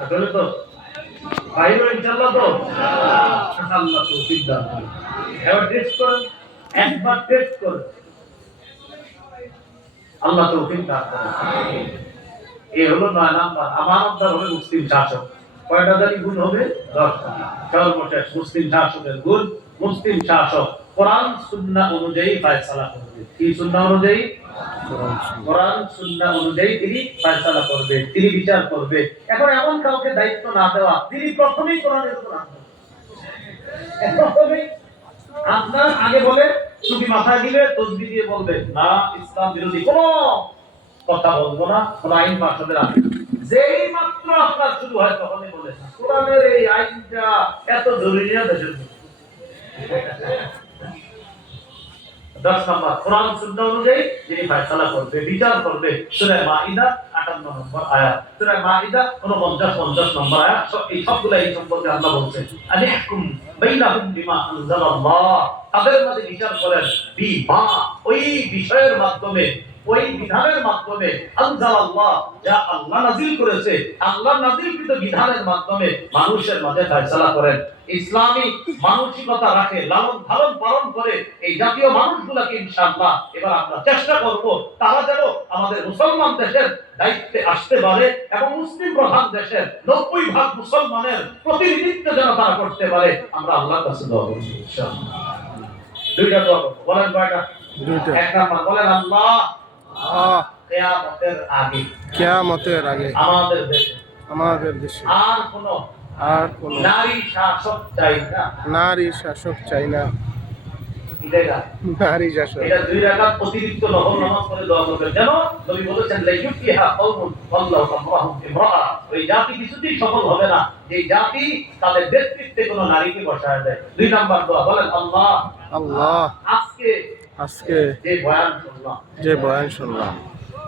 আসলে তো বাইরে ইনশাআল্লাহ তো আল্লাহ তো বিদ্যা এবার টেস্ট করেন, একবার টেস্ট করেন, আল্লাহ তো বিদ্যা এ হলো 9 নাম্বার। আমানতদার হবে মুসলিম শাসক। কয়টা জানি গুণ হবে? 10টা। সর্বশেষ মুসলিম শাসকের গুণ, মুসলিম শাসক কোরআন সুন্নাহ অনুযায়ী ফয়সালা করবে। কি সুন্নাহ অনুযায়ী? কোরআন সুন্নাহ অনুযায়ী তিনি ফয়সালা করবে, তিনি বিচার করবে। এখন এমন কাউকে দায়িত্ব না দেওয়া, তিনি প্রথমেই কোরআনের উপর আনবেন। প্রথমেই আপনার আগে বলে টুপি মাথায় দিবে, তসবিহ দিয়ে বলবে না ইসলাম বিরোধী কোনো কথা বলবো না, কোন আইন পাশ হবে না। যেই মাত্র আপনার শুরু হয় তখনই বলে কোরআনের এই আইনটা এত জরুরি না দেশের জন্য। 10 নম্বর কোরআন সুন্নাহ অনুযায়ী যিনি ফয়সালা করবে, বিচার করবে। সূরা মাইদা 58 নম্বর আয়াত, সূরা মাইদা 49 নম্বর আয়াত। এই সবগুলো এই সম্পর্কে আল্লাহ বলছেন আলিহকুম বাইনাহুম বিমা আনজালাল্লাহ, তাদের মধ্যে বিচার করেন বিমা, ওই বিষয়ের মাধ্যমে, ওই বিধানের মাধ্যমে, আনজালাল্লাহ, যা আল্লাহ নাযিল করেছে, আল্লাহ নাযিলকৃত বিধানের মাধ্যমে মানুষের মাঝে ফয়সালা করেন। ইসলামী মানসিকতা রাখে, লালন পালন পালন করে এই জাতীয় মানুষগুলোকে ইনশাআল্লাহ এবার আমরা চেষ্টা করব তারা যেন আমাদের মুসলমান দেশের দায়িত্বে আসতে পারে এবং মুসলিম প্রধান দেশের 90% মুসলমানের প্রতিনিধিত্ব যেন তারা করতে পারে। আমরা আল্লাহর কাছে দোয়া করব ইনশাআল্লাহ। দুইটা দোয়া করব, বলেন কয়টা? দুইটা। এক নাম্বার বলেন আল্লাহ কিয়ামতের আগে, কিয়ামতের আগে আমাদের দেশে আর কোন নারী শাসক চাই না, নারী শাসক চাই না। নারী শাসক। এটা 2 রাকাত অতিরিক্ত নফল নামাজ পড়ে দোয়া করবেন। যেন নবী বলেছেন লা ইউফলিহা কওমুন আল্লাহু আমরাহুম ইমরাআ, ওই জাতি কিছুতেই সফল হবে না যে জাতি তাদের নেতৃত্বে কোনো নারীকে বসায় দেয়। 2 নাম্বার দোয়া বলেন আল্লাহ আল্লাহ আজকে যে বয়ান শুনলাম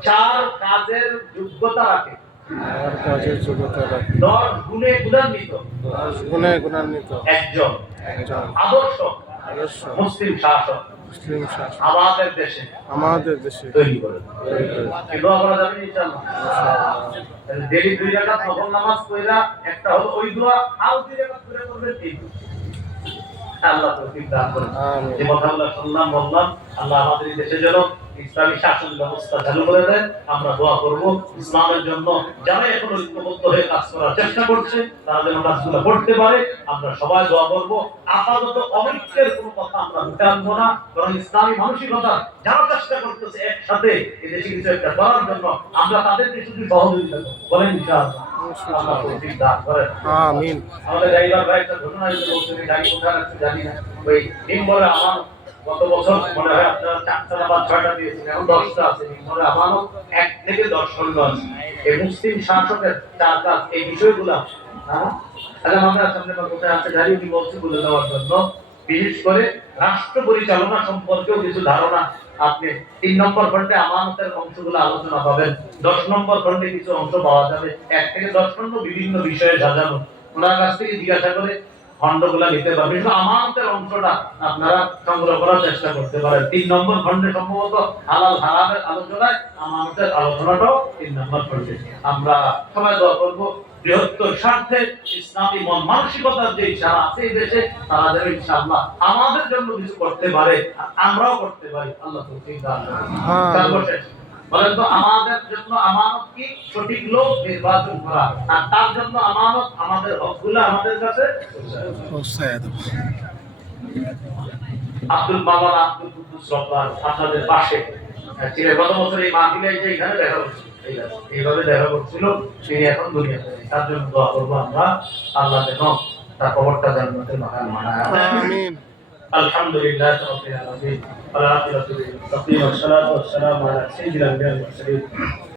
4 কাজের যোগ্যতা রাখে, 4 কাজের যোগ্যতা রাখে, 10 গুণে গুণান্বিত একজন আদর্শ মুসলিম শাসক আমাদের দেশে তৈরি করে। দোয়া করা যাবে ইনশাআল্লাহ। ডেইলি 2 রাকাত নফল নামাজ পড়া, একটা হলো ওই দোয়া, আর 2 রাকাত করে করবেন এই দোয়া। আল্লাহ তৌফিক দান করুন। আমিন। যে কথাগুলো শুনলাম বললাম, আল্লাহ আমাদের এই দেশে যেন ইসলামী শাসন ব্যবস্থা চালু করে দেন। আমরা দোয়া করব ইসলামের জন্য যারা এখন ঐক্যবদ্ধ হয়ে কাজ করার চেষ্টা করছে তারা যেন কাজগুলো করতে পারে। আমরা সবাই দোয়া করব আপাতত অনৈক্যের কোনো কথা আমরা উঠে আনবো না, বরং ইসলামী মানসিকতা যারা চেষ্টা করতেছে একসাথে এই দেশে কিছু একটা করার জন্য আমরা তাদেরকে শুধু সহযোগিতা করব। বলেন ইনশাআল্লাহ। আল্লাহ তৌফিক দান করেন। আমিন। আমাদের ড্রাইভার ভাই একটা ঘটনা হয়েছে, বলতে গাড়ি কোথায় আছে জানি না, ওই মিম্বরে আমার গত বছর মনে হয় আপনারা 4টা বা 6টা দিয়েছেন, এখন 10টা আছে। মিম্বরে আমারও 1 থেকে 10 খন্ড আছে। এই মুসলিম শাসকের 4 কাজ, এই বিষয়গুলো আমাদের সামনে কোথায় আছে জানি, উনি বলছে বলে দেওয়ার জন্য। বিশেষ করে রাষ্ট্র পরিচালনা সম্পর্কেও কিছু ধারণা আপনি 3 নম্বর খণ্ডে আমানতের অংশগুলো আলোচনা পাবেন, 10 নম্বর খণ্ডে কিছু অংশ পাওয়া যাবে। 1 থেকে 10 খণ্ড বিভিন্ন বিষয়ে সাজানো, ওনার কাছ থেকে জিজ্ঞাসা করে খণ্ডগুলো নিতে পারবেন। কিন্তু আমানতের অংশটা আপনারা সংগ্রহ করার চেষ্টা করতে পারেন। 3 নম্বর খণ্ডে সম্ভবত হালাল হারামের আলোচনায় আমানতের আলোচনাটাও 3 নম্বর খণ্ডে। আমরা সবাই দোয়া করব বৃহত্তর স্বার্থে ইসলামী মন মানসিকতার যে যারা আছে এই দেশে তারা যেন ইনশাআল্লাহ আমাদের জন্য কিছু করতে পারে, আমরাও করতে পারি। আল্লাহ তৌফিক দান করুন। সর্বশেষ বলেন তো আমাদের জন্য আমানত কি? সঠিক লোক নির্বাচন করা, আর তার জন্য আমানত আমাদের হকগুলো আমাদের কাছে পৌঁছায় দেব। আব্দুল মাওলানা আব্দুল কুদ্দুস রব্বান আপনাদের পাশে ছিলেন। গত বছর এই মাহফিলে এসে এখানে দেখা হচ্ছিল, এইভাবে দেখা করছিল। তিনি এখন দুনিয়াতে নেই, তার জন্য দোয়া করবো আমরা, আল্লাহ যেন তার কবরটা জান্নাতের বাগান বানায়। আমিন। আলহামদুলিল্লাহ রাব্বিল আলামিন, ওয়া আলা আলিহি ওয়া সাহবিহি ওয়া সাল্লাতু ওয়া সালামু আলা সাইয়্যিদিল আনবিয়া ওয়াল মুরসালিন।